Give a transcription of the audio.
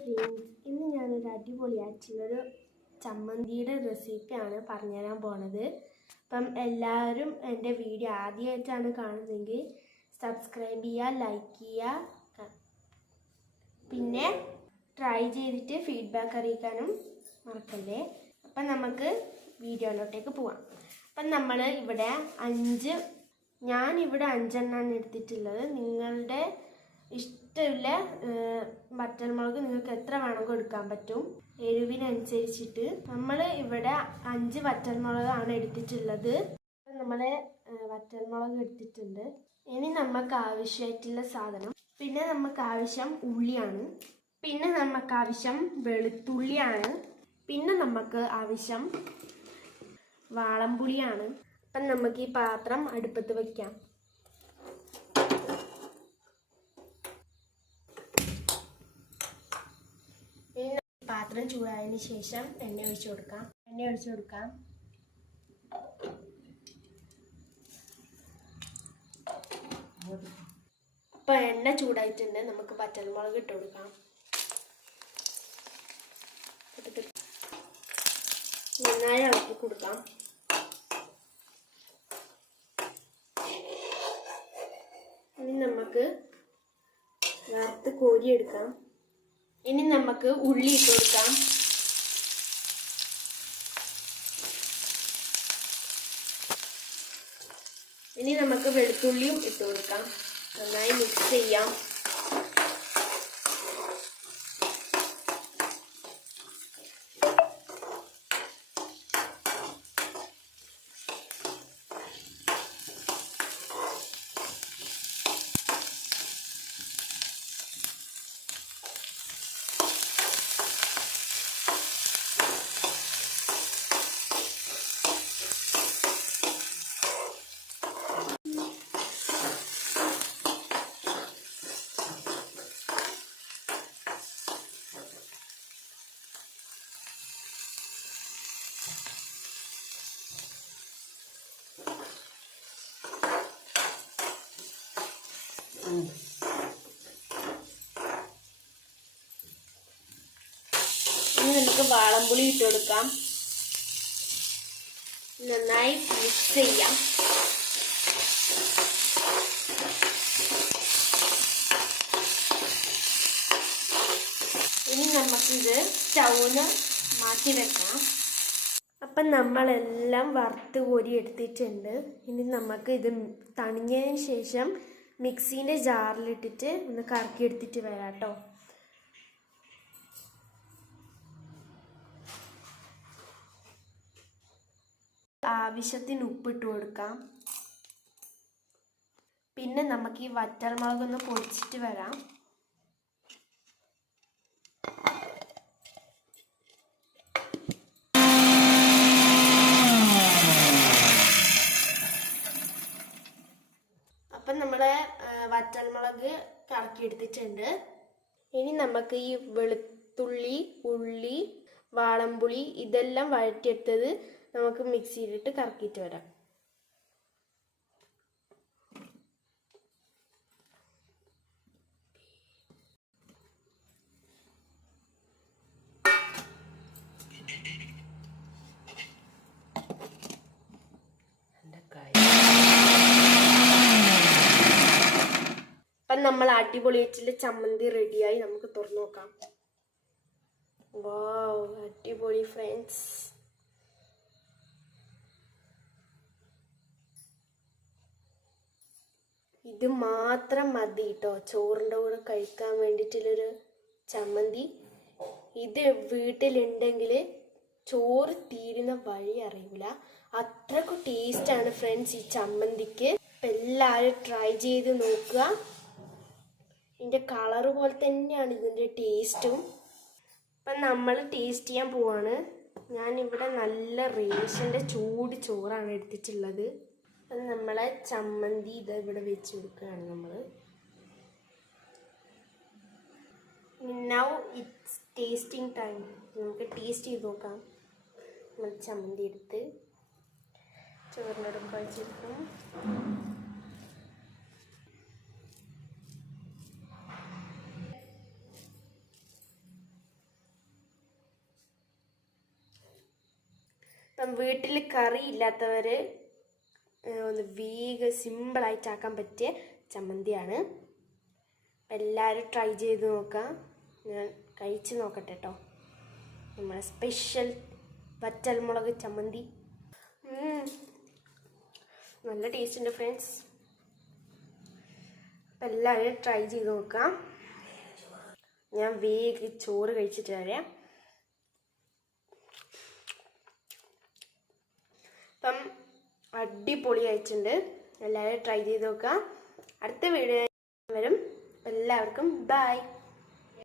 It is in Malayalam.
ഫ്രണ്ട്സ് ഇന്ന് ഞാനൊരു അടിപൊളിയായിട്ടുള്ളൊരു ചമ്മന്തിയുടെ റെസിപ്പിയാണ് പറഞ്ഞുതരാൻ പോണത്. അപ്പം എല്ലാവരും എന്റെ വീഡിയോ ആദ്യമായിട്ടാണ് കാണുന്നതെങ്കിൽ സബ്സ്ക്രൈബ് ചെയ്യുക ലൈക്ക് ചെയ്യുക. പിന്നെ ട്രൈ ചെയ്തിട്ട് ഫീഡ്ബാക്ക് അറിയിക്കാനും മറക്കല്ലേ? അപ്പം നമുക്ക് വീഡിയോയിലോട്ടേക്ക് പോവാം. അപ്പം നമ്മൾ ഇവിടെ അഞ്ച് ഞാനിവിടെ അഞ്ചെണ്ണാണ് എടുത്തിട്ടുള്ളത്. നിങ്ങളുടെ ഇഷ്ടമുള്ള വറ്റൽമുളക് നിങ്ങൾക്ക് എത്ര വേണമെങ്കിൽ എടുക്കാൻ പറ്റും. എരിവിനനുസരിച്ചിട്ട്. നമ്മൾ ഇവിടെ അഞ്ച് വറ്റൽമുളകാണ് എടുത്തിട്ടുള്ളത്. നമ്മൾ വറ്റൽമുളക് എടുത്തിട്ടുണ്ട്. ഇനി നമുക്ക് ആവശ്യമായിട്ടുള്ള സാധനം. പിന്നെ നമുക്ക് ആവശ്യം ഉള്ളിയാണ്. പിന്നെ നമുക്ക് ആവശ്യം വെളുത്തുള്ളിയാണ്. പിന്നെ നമുക്ക് ആവശ്യം വാളംപുളിയാണ്. അപ്പം നമുക്ക് ഈ പാത്രം അടുപ്പത്ത് വെക്കാം ഇനി പാത്രം ചൂടായതിന് ശേഷം എണ്ണ ഒഴിച്ചു കൊടുക്കാം. എണ്ണ ഒഴിച്ചു കൊടുക്കാം. അപ്പൊ എണ്ണ ചൂടായിട്ടുണ്ട്. നമുക്ക് പച്ചമുളക് ഇട്ട് കൊടുക്കാം. നന്നായി ഇളക്കി കൊടുക്കാം. ഇനി നമുക്ക് വറുത്ത് കോരിയെടുക്കാം. ഇനി നമുക്ക് ഉള്ളി ഇട്ട് കൊടുക്കാം. ഇനി നമുക്ക് വെളുത്തുള്ളിയും ഇട്ട് കൊടുക്കാം. നന്നായി മിക്സ് ചെയ്യാം. ഇനി നമുക്ക് വാളംപുളി ഇട്ട് കൊടുക്കാം. നന്നായി മിക്സ് ചെയ്യാം. ഇനി നമുക്കിത് സ്റ്റൗന്ന് മാറ്റി വെക്കാം. അപ്പം നമ്മളെല്ലാം വറുത്ത് കോരി എടുത്തിട്ടുണ്ട്. ഇനി നമുക്ക് ഇത് തണിഞ്ഞതിന് ശേഷം മിക്സീന്റെ ജാറിലിട്ടിട്ട് ഒന്ന് കറക്കി എടുത്തിട്ട് വരാം കേട്ടോ. ആവശ്യത്തിന് ഉപ്പിട്ട് കൊടുക്കാം. പിന്നെ നമുക്ക് ഈ വറ്റൽമുളകൊന്ന് പൊടിച്ചിട്ട് വരാം. അപ്പം നമ്മൾ വറ്റൽമുളക് കറക്കി എടുത്തിട്ടുണ്ട് ഇനി നമുക്ക് ഈ വെളുത്തുള്ളി ഉള്ളി വാളംപുളി ഇതെല്ലാം വഴറ്റിയെടുത്തത് നമുക്ക് മിക്സിയിലിട്ട് കറക്കിയിട്ട് വരാം. അപ്പം നമ്മൾ അടിപൊളിയായിട്ടുള്ള ചമ്മന്തി റെഡിയായി നമുക്ക് തുറന്നു നോക്കാം. വാവ് അടിപൊളി ഫ്രണ്ട്സ് ഇത് മാത്രം മതി കേട്ടോ ചോറിന്റെ കൂടെ കഴിക്കാൻ വേണ്ടിയിട്ടുള്ളൊരു ചമ്മന്തി. ഇത് വീട്ടിലുണ്ടെങ്കിൽ ചോറ് തീരുന്ന വഴി അറിയില്ല. അത്രക്കും ടേസ്റ്റാണ് ഫ്രണ്ട്സ് ഈ ചമ്മന്തിക്ക്. എല്ലാവരും ട്രൈ ചെയ്ത് നോക്കുക. ഇതിന്റെ കളറ് പോലെ തന്നെയാണ് ഇതിന്റെ ടേസ്റ്റും അപ്പം നമ്മൾ ടേസ്റ്റ് ചെയ്യാൻ പോവാണ്. ഞാനിവിടെ നല്ല റേഷന്റെ ചൂട് ചോറാണ് എടുത്തിട്ടുള്ളത്. അത് നമ്മളെ ചമ്മന്തി ഇത് ഇവിടെ വെച്ച് കൊടുക്കുകയാണ് നമ്മൾ നൗ ഇറ്റ്സ് ടേസ്റ്റിംഗ് ടൈം നമുക്ക് ടേസ്റ്റ് ചെയ്ത് നോക്കാം. നമ്മൾ ചമ്മന്തി എടുത്ത്. ചോറിനോട് കുഴച്ചെടുക്കും വീട്ടിൽ കറി ഇല്ലാത്തവർ ഒന്ന് വേഗം സിമ്പിളായിട്ടാക്കാൻ പറ്റിയ ചമ്മന്തിയാണ്. എല്ലാവരും ട്രൈ ചെയ്ത് നോക്കാം. ഞാൻ കഴിച്ച് നോക്കട്ടെ കേട്ടോ നമ്മുടെ സ്പെഷ്യൽ വറ്റൽമുളക് ചമ്മന്തി. നല്ല ടേസ്റ്റ് ഉണ്ട് ഫ്രണ്ട്സ് അപ്പം എല്ലാവരും ട്രൈ ചെയ്ത് നോക്കാം. ഞാൻ വേഗം ചോറ് കഴിച്ചിട്ട് വരാം അപ്പം അടിപൊളി ആയിട്ടുണ്ട്. എല്ലാവരും ട്രൈ ചെയ്ത് നോക്കുക. അടുത്ത വീഡിയോ വരും. എല്ലാവർക്കും ബൈ